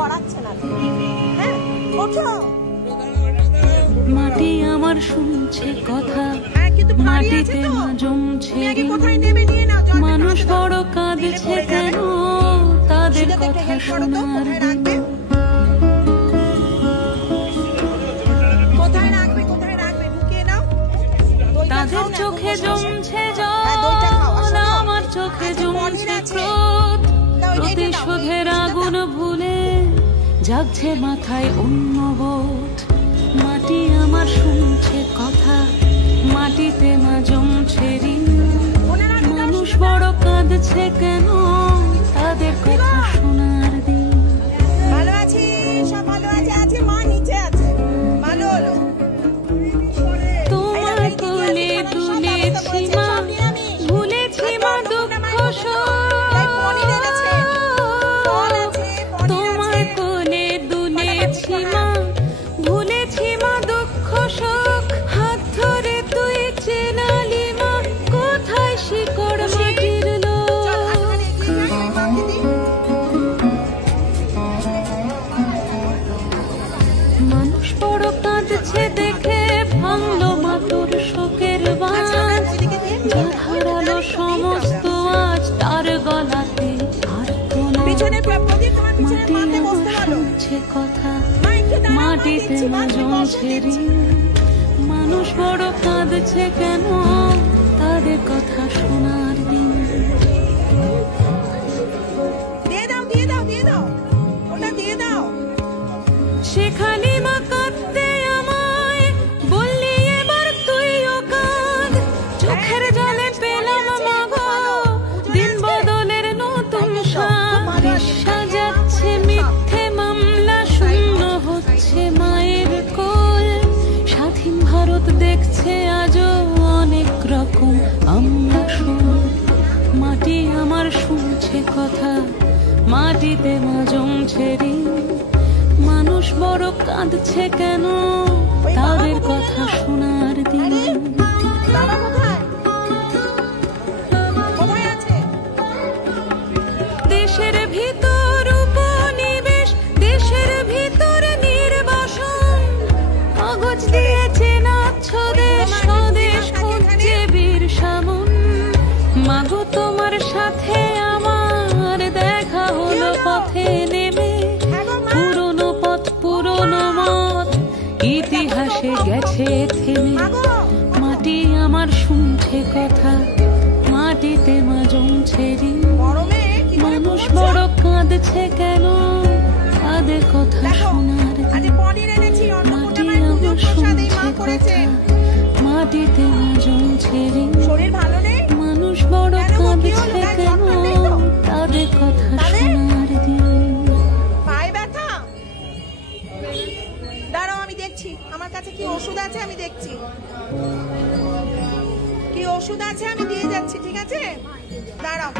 করাচ্ছে না। হ্যাঁ ওঠো। মাটি আমার শুনছে কথা, মাটিতে মা জমছে, মানুষ বড় কাঁদছে কেন, তাদের কথা শোনার দিন। তাদের চোখে জমছে জল, আমার চোখে জমছে ক্রোধ, প্রতিশোধের আগুন ভুলে জাগছে মাথায় অন্য বোধ। মাটি আমার শুনছে কথা, মাটিতে মা জমছে ঋণ, মানুষ বড় কাঁদছে কেন, তাদের কথা শোনার দিন। ভালো আছি, সব ভালো আছে, আছে মা নিচে আছে, ভালো হলো। তোমার কোলে তুলেছি মা, ভুলেছি মা দুঃখ শোক, তোমার কোলে দুলেছি মা, ভুলেছি মা দুঃখ শোক, হাত ধরে তুই চেনালি মা, কোথায় শিকড় মাটির লোক। মানুষ বড় কাঁদছে দেখে ভাঙলো মা তোর শোকের বাঁধ, যা হারালো সমস্ত আজ তার গলাতে মাটি আমার শুনছে কথা, মাটিতে মা জমছে ঋণ, মানুষ বড় কাঁদছে কেন, তাদের কথা শোনার দিন। দিয়ে দাও দিয়ে দাও দিয়ে দাও, ওটা দিয়ে দাও। সেখানে মা কাঁদতে আমায় বললি এবার তুইও কাঁদ, চোখের জলে পেলাম মা গো দিন বদলের নতুন স্বাদ। সাজাচ্ছে মিথ্যে মামলা, শূন্য হচ্ছে মায়ের কোল, স্বাধীন ভারত দেখছে আজও অনেক রকম আমরা শোন। মাটি আমার শুনছে কথা, মাটিতে মা জমছে ঋণ, মানুষ বড় কাঁদছে কেন, তাদের কথা শোনার দিন। দেশের ভিতর উপনিবেশ, দেশের ভিতর নির্বাসন, কাগজ দিয়ে চেনাচ্ছ দেশ, স্বদেশ খুঁজছে বীর সামন। মাগো তোমার সাথে আমার দেখা হলো পথে নেমে, পুরনো পথ পুরনো মত ইতিহাসে গেছে থেমে। মাটি আমার শুনছে কথা, মাটিতে মা জমছে ঋণ, মানুষ বড় কাঁদছে কেন, তাদের কথা শোনার দিন। মাটি আমার শুনছে কথা, মাটিতে মা জমছে ঋণ, মানুষ বড় কাঁদছে কেন, তাদের কথা শোনার দিন। পায়ে ব্যথা? দাঁড়াও আমি দেখছি, আমার কাছে কি ওষুধ আছে আমি দেখছি, কি ওষুধ আছে আমি দিয়ে যাচ্ছি, ঠিক আছে দাঁড়াও।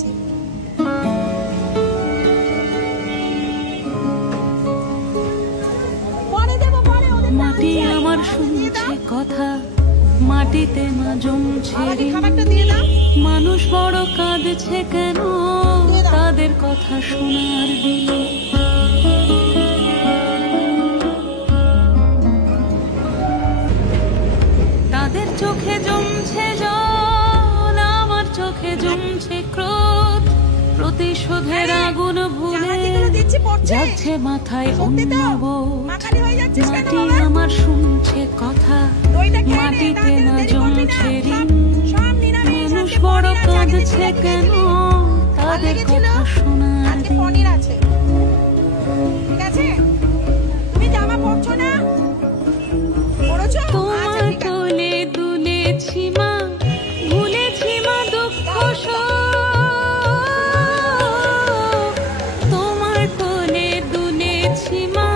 দিচ্ছি। মাটি আমার শুনছে কথা, মাটিতে মা জমছে মানুষ বড় কাঁদছে কেন তাদের কথা শোনার দিনে। তাদের চোখে জমছে জল, আমার চোখে জমছে ক্রোধ, প্রতিশোধের আগুন ভুলে যাচ্ছে মাথায় অন্য বোঝ। মাটি আমার শুনছে কথা, মাটিতে না জমছে ঋণ, মানুষ বড় কাঁদছে কেন তাদের কথা শোনার দিন। তোমার কোলে দুলেছি মা, ভুলেছি মা দুঃখ শোক। তোমার কোলে দুলেছি মা,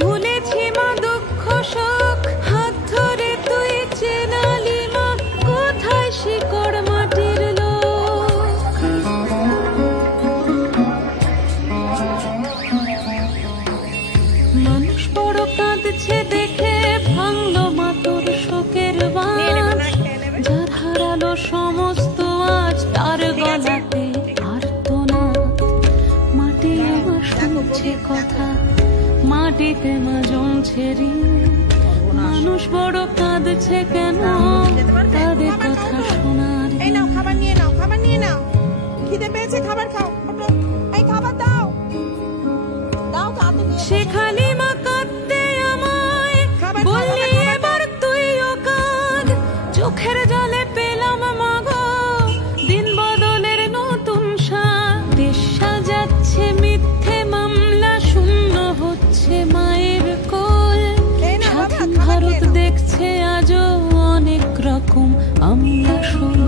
ভুলেছি মা দুঃখ শোক। হাত ধরে তুই চেনালি মা, কোথায় শিকড় মাটির লোক। মানুষ বড় কাঁদছে দেখে ভাঙলো মা তোর শোকের বাঁধ। যার হারালো সমস্ত আজ তার গলাতে আর্তনাদ। মাটি আমার শুনছে কথা, মাটিতে মা জমছে ঋণ, মানুষ বড় কাঁদছে কেন তাদের কথা শোনার দিন। এই নাও খাবার নিয়ে নাও, খাবার নিয়ে নাও, খিদে পেয়েছে খাবার খাও। এই খাবার দাও দাও তাড়াতাড়ি। সেখানে মা কাঁদতে আমায় বললি এবার তুইও কাঁদ। চোখের জলে পেলাম মা গো দিন বদলের নতুন স্বাদ। দেশ সাজাচ্ছে মিথ্যে মামলা, শূন্য হচ্ছে মায়ের কোল। স্বাধীন ভারত দেখছে আজও অনেক রকম আমরা শোন।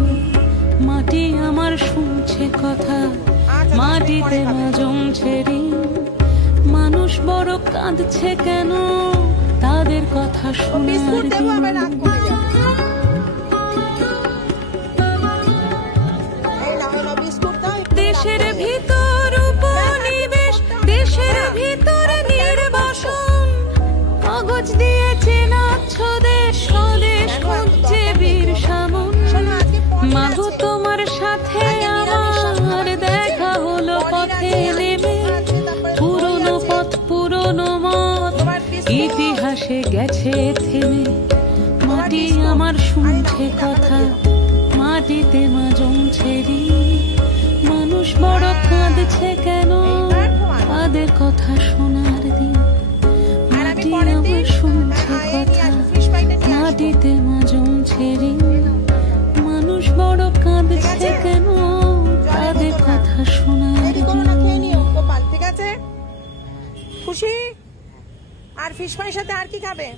মাটি আমার শুনছে কথা, মাটিতে মা জমছে ঋণ, মানুষ বড় কাঁদছে কেন তাদের কথা শোনার দিন। দেশের ভিতর উপনিবেশ, দেশের ভিতর নির্বাসন, কাগজ দিয়ে চেনাচ্ছ দেশ, স্বদেশ খুঁজছে বীর সামন। মাগো তোমার সাথে আমার দেখা হলো পথে নেমে, পুরনো পথ পুরনো মত ইতিহাসে গেছে থেমে। মাটি আমার শুনছে কথা, মাটিতে মা জমছে ঋণ, মানুষ বড় কাঁদছে কেন তাদের কথা শোনার দিন। মাটি আমার শুনছে কথা, মাটিতে মা জমছে ঋণ, মানুষ বড় কাঁদছে কেন তাদের কথা শোনার দিন। ঠিক আছে খুশি? আর ফিশ ফ্রাইয়ের সাথে আর কি খাবে?